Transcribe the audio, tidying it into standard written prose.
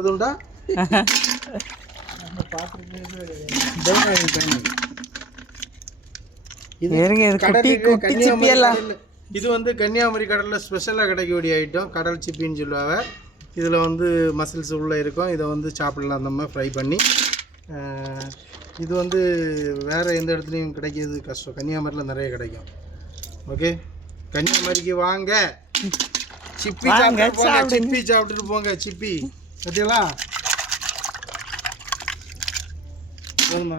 இதுண்டா இது வந்து கன்னியாகுமரி கடலில் ஸ்பெஷலாக கிடைக்கக்கூடிய ஐட்டம் கடல் சிப்பின்னு சொல்லுவாங்க. இதில் வந்து மசில்ஸ் உள்ளே இருக்கும். இதை வந்து சாப்பிடலாம் நம்ம ஃப்ரை பண்ணி. இது வந்து வேறு எந்த இடத்துலையும் கிடைக்கிறது கஷ்டம். கன்னியாகுமரியில் நிறைய கிடைக்கும். ஓகே, கன்னியாகுமரிக்கு வாங்க, சிப்பி சாப்பிட்டு போங்க. சிப்பி சாப்பிட்டுட்டு போங்க. சிப்பி பார்த்தீங்களா? போதுமா?